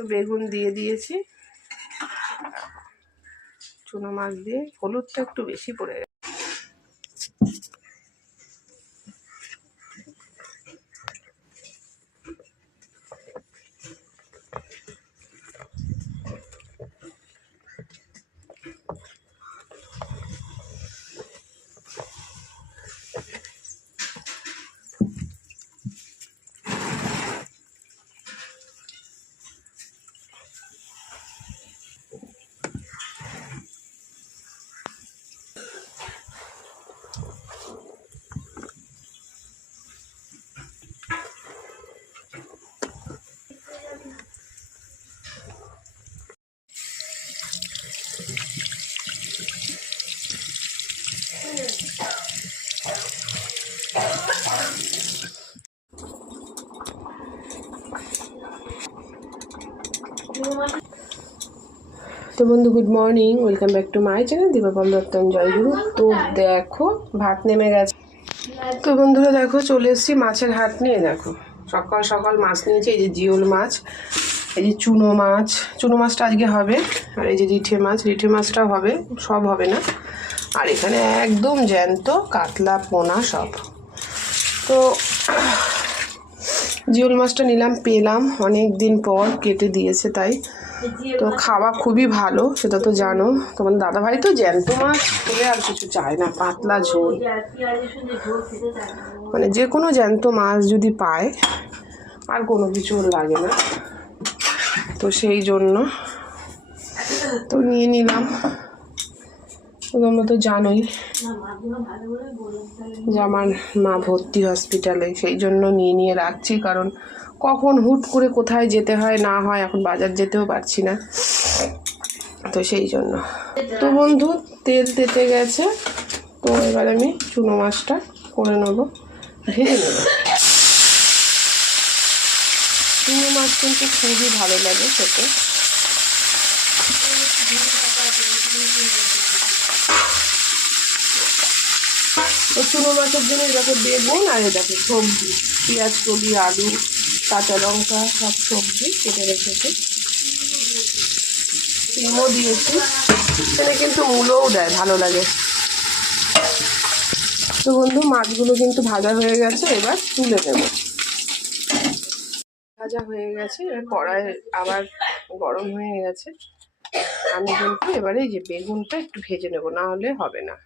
তো বেগুন দিয়ে দিয়েছি, চুনো মাছ দিয়ে হলুদটা একটু বেশি পড়ে গেছে। তো বন্ধু good morning, welcome back to my channel Dipaban Duttan জয়গুরু। তো দেখো ভাত নেমে গেছে। তো বন্ধুরা দেখো চলে এসেছি মাছের হাট নিয়ে। দেখো সকাল সকাল মাছ নিয়েছি, এই যে জিওল মাছ, এই যে চুনো মাছটা আজকে হবে, আর এই যে রিঠে মাছটাও হবে, সব হবে না। আর এখানে একদম জ্যান্ত কাতলা পোনা সব। তো জিওল মাছটা নিলাম, পেলাম অনেক দিন পর, কেটে দিয়েছে তাই। তো খাওয়া খুবই ভালো, সেটা তো জানো। তোমার দাদাভাই তো জ্যান্ত মাছ খেলে আর কিছু চায় না, পাতলা ঝোল, মানে যে কোনো জ্যান্ত মাছ যদি পায় আর কোনো কিছু লাগে না। তো সেই জন্য তো নিয়ে নিলাম। তোমরা তো জানোই যে আমার মা ভর্তি হসপিটালে, সেই জন্য নিয়ে রাখছি, কারণ কখন হুট করে কোথায় যেতে হয় না হয়, এখন বাজার যেতেও পারছি না, তো সেই জন্য। তো বন্ধু তেল তেতে গেছে, তো এবার আমি চুনো মাছটা করে নেবো, ভেজে নেব। চুনো মাছ কিন্তু খুবই ভালো লাগে খেতে। তো চুনো মাছের জন্য এরকম বেগুন আর দেখো সবজি, পেঁয়াজ কলি, আলু, কাঁচা লঙ্কা, সব সবজি কেটে রেখেছি, সিমও দিয়েছি। এখানে কিন্তু মূলও দেয়, ভালো লাগে। তো বন্ধু মাছগুলো কিন্তু ভাজা হয়ে গেছে, এবার তুলে নেব। ভাজা হয়ে গেছে, এবার কড়াই আবার গরম হয়ে গেছে। আমি কিন্তু এবারে এই যে বেগুনটা একটু ভেজে নেব, না হলে হবে না।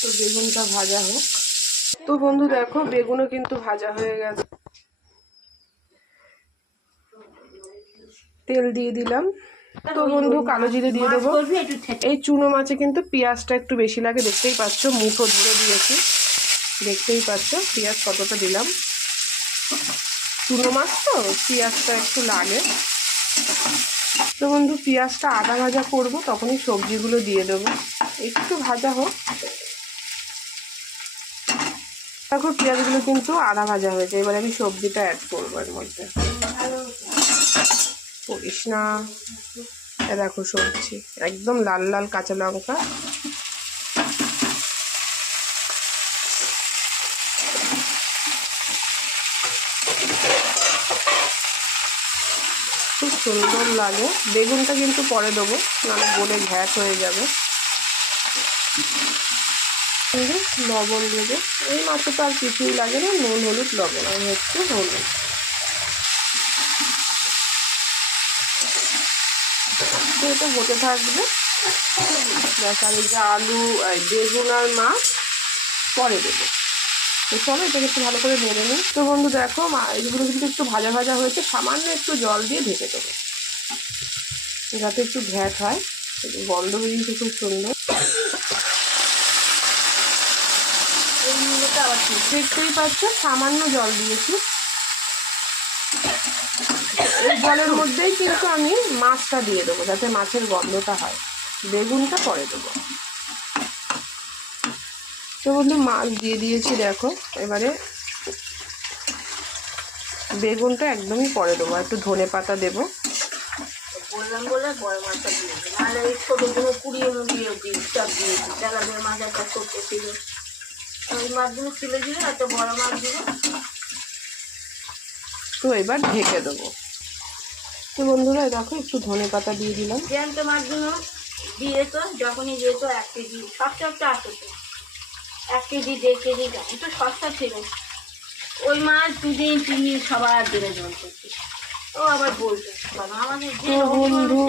তো বেগুনটা ভাজা হোক। তো বন্ধু দেখো বেগুনও কিন্তু ভাজা হয়ে গেছে, তেল দিয়ে দিলাম। তো বন্ধু কালো জিরে দিয়ে দেবো। এই চুনো মাছে কিন্তু পেঁয়াজটা একটু বেশি লাগে, দেখতেই পাচ্ছ, মুঠো ধরে দিয়েছি, দেখতেই পাচ্ছ পেঁয়াজ কতটা দিলাম। চুনো মাছ তো পেঁয়াজটা একটু লাগে। তো বন্ধু পেঁয়াজটা আদা ভাজা করবো, তখনই সবজিগুলো দিয়ে দেবো, একটু ভাজা হোক। দেখো পেঁয়াজগুলো কিন্তু আদা ভাজা হয়েছে, এবার আমি সবজিটা অ্যাড করবো এর মধ্যে। করিস না, দেখো সবজি একদম লাল লাল কাঁচা লঙ্কা, খুব সুন্দর লাগে। বেগুনটা কিন্তু পরে দেবো, নাহলে গলে ঘ্যাট হয়ে যাবে। লবণ দেবে, এই মাছে তো আর কিছুই লাগে না, নুন হলুদ লবণ, আমি একটু হলুদ। তো এটা হতে থাকবে। ব্যাস, আর এই যে আলু, বেগুন আর মাছ পরে দেবো। তো চলো এটাকে একটু ভালো করে নেড়ে নিই। তো বন্ধু দেখো এগুলো কিন্তু একটু ভাজা ভাজা হয়েছে, সামান্য একটু জল দিয়ে ঢেকে দেবো, যাতে একটু ঘ্যাট হয়। গন্ধ বেরিয়েছে খুব সুন্দর। দেখতেই পাচ্ছ সামান্য জল দিয়েছি। এই জলের মধ্যেই কিন্তু আমি মাছটা দিয়ে দেবো, যাতে মাছের গন্ধটা হয়। বেগুনটা পরে দেবো। তো বন্ধু মাছ দিয়ে দিয়েছি দেখো। এবারে বেগুনটা একদমই পরে দেবো, একটু ধনে পাতা দেবো। বললাম বলে বড় মাছটা দিয়েছি, নাহলে এই ছোটোগুলো কুড়িয়ে মুড়িয়ে সব দিয়েছি। তেলাপিয়া মাছ একটা ছোট্ট ছিল, ওই মাছগুলো তুলে দিলে একটা বড় মাছ দিল। তো এবার ঢেকে দেবো। তো বন্ধুরা দেখো একটু ধনে পাতা দিয়ে দিলাম। জ্যান্ত মাছগুলো দিয়ে তো যখনই যেত 1 কেজি, সবটা আসতো 1 কেজি 1.5 কেজি, একটু সস্তা ছিল। ওই মাছ 2 দিন 3 দিন সবার দিনে জল করছে। ও আবার বলতো বাবা আমাদের যে বন্ধু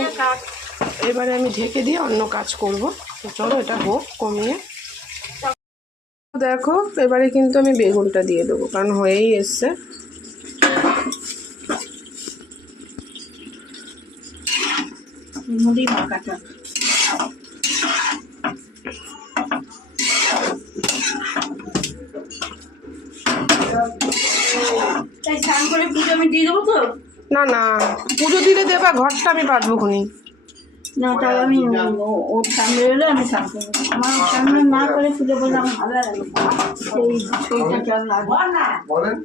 এবারে আমি ঢেকে দিয়ে অন্য কাজ করব। তো চলো এটা হোক কমিয়ে। দেখো এবারে কিন্তু আমি বেগুনটা দিয়ে দেবো, কারণ হয়েই এসছে। মুড়ি মাখাটা তাই স্নান করে পুজো আমি দিয়ে দেবো তো? না না, পুজো দিলে দেবা, ঘরটা আমি পাতবো খুনি। না তাহলে আমি ওর সামনে এলে আমি স্নান করবো। আমার সামনে না করে পুজো করলে আমার ভালো লাগে না। সেই সেইটা জল লাগবে না। বলেন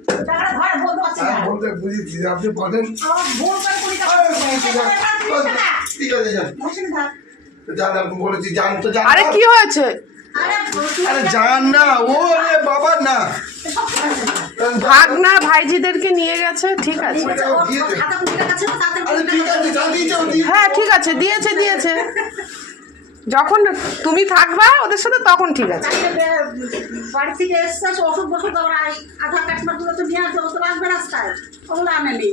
বলতে বুঝেছি, আপনি বলেন। ঠিক আছে যান, আপনি বলেছি যান তো যান। আরে কি হয়েছে? আরে যান না, ও রে বাবা না, ভাগনা ভাইজিদেরকে নিয়ে গেছে, ঠিক আছে। আরে ঠিক আছে যা দিয়েছে ও দিয়ে। হ্যাঁ ঠিক আছে, দিয়েছে দিয়েছে। যখন তুমি থাকবা ওদের সাথে তখন ঠিক আছে। বাড়ি থেকে এসছে ওষুধ বসুধ আবার আধার কার্ড গুলো তো নিয়ে আসবে, ও তো রাখবে রাস্তায়, ওগুলো আনেনি।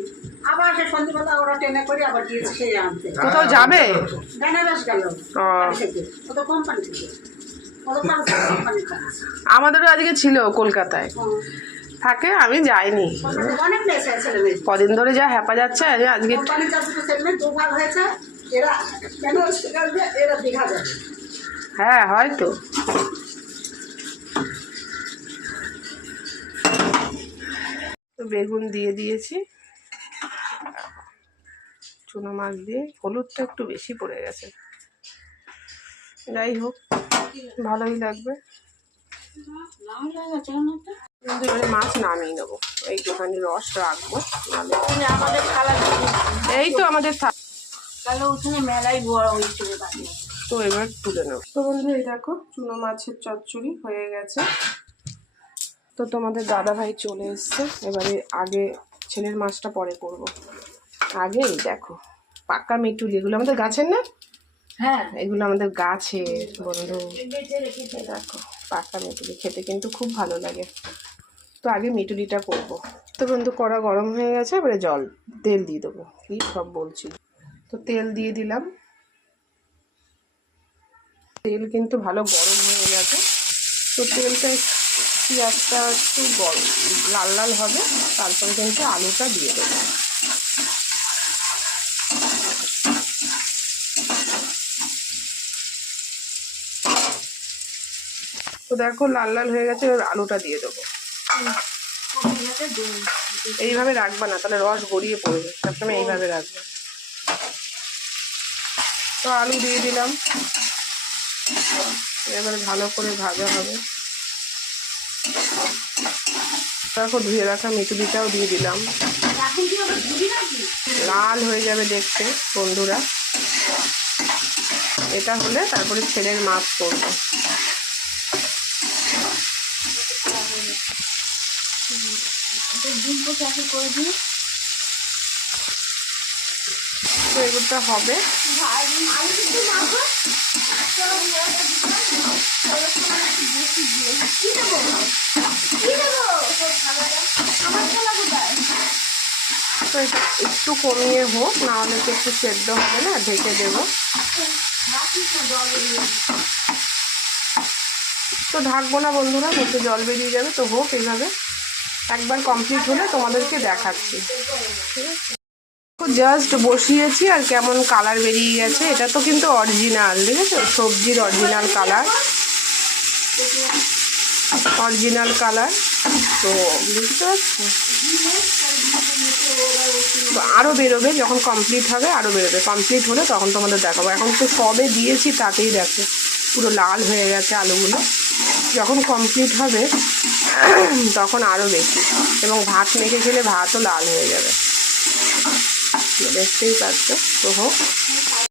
আবার সে সন্ধ্যেবেলা ওরা ট্রেনে করে আবার গিয়েছে সেই আনতে। কোথাও যাবে? বেনারস গেল ও, থেকে, ও তো কোম্পানি থেকে, ও তো কোম্পানি আছে। আমাদেরও আজকে ছিল কলকাতায় থাকে, আমি যাইনি। অনেক প্লেস আছে ছেলে মেয়ে কদিন ধরে যা হ্যাপা যাচ্ছে, আজকে কোম্পানি চারটে ছেলে মেয়ে 2 ভাগ হয়েছে। এরা বেনারস যাবে, এরা দীঘা যাবে। হ্যাঁ হয়তো। তো বেগুন দিয়ে দিয়েছি, চুনো মাছ দিয়ে। হলুদটা একটু বেশি পড়ে গেছে, যাই হোক ভালোই লাগবে। কিন্তু এবারে মাছ নামিয়ে নেবো, এইটুখানি রস রাখবো, নাহলে আমাদের খালা এই তো আমাদের তাহলে ওখানে মেলায় বড় হয়েছিল। তো এবার তুলে নেব। তো বন্ধু এই দেখো চুনো মাছের চচ্চড়ি হয়ে গেছে। তো তোমাদের দাদা ভাই চলে এসছে। এবারে আগে ছেলের মাছটা পরে করব। আগে এই দেখো পাকা মেটুলি, এগুলো আমাদের গাছের না? হ্যাঁ এগুলো আমাদের গাছে বন্ধু। দেখো পাকা মেটুলি খেতে কিন্তু খুব ভালো লাগে। তো আগে মিটুলিটা করব। তো বন্ধু কড়া গরম হয়ে গেছে, এবারে তেল দিয়ে দেবো। কি সব বলছি। তো তেল দিয়ে দিলাম, তেল কিন্তু ভালো গরম হয়ে গেছে। তো তেলটা পেঁয়াজটা একটু লাল লাল হবে, তারপরে কিন্তু আলুটা দিয়ে দেবো। তো দেখো লাল লাল হয়ে গেছে, এবার আলুটা দিয়ে দেবো। এইভাবে রাখবা না, তাহলে রস গড়িয়ে পড়বে, সবসময় এইভাবে রাখবে। তো আলু দিয়ে দিলাম, এবারে ভালো করে ভাজা হবে। দেখো ধুয়ে রাখা মিটুলিটাও দিয়ে দিলাম, লাল হয়ে যাবে দেখতে বন্ধুরা। এটা হলে তারপরে ছেলের মাছ করবো। তো এগুলোটা হবে। তো এটা একটু কমিয়ে হোক, না হলে তো একটু সেদ্ধ হবে না, ঢেকে দেবো। তো ঢাকবো না বন্ধুরা, একটু জল বেরিয়ে যাবে। তো হোক এইভাবে, একবার কমপ্লিট হলে তোমাদেরকে দেখাচ্ছি। ঠিক আছে, জাস্ট বসিয়েছি আর কেমন কালার বেরিয়ে গেছে। এটা তো কিন্তু অরিজিনাল, ঠিক আছে, সবজির অরিজিনাল কালার, অরিজিনাল কালার। তো বুঝতে পারছো, আরও বেরোবে, যখন কমপ্লিট হবে আরও বেরোবে। কমপ্লিট হলে তখন তোমাদের দেখাবো। এখন তো সবে দিয়েছি, তাতেই দেখো পুরো লাল হয়ে গেছে আলুগুলো। যখন কমপ্লিট হবে তখন আরও বেশি, এবং ভাত মেখে খেলে ভাতও লাল হয়ে যাবে, দেখতেই পাচ্ছ। তো হোক,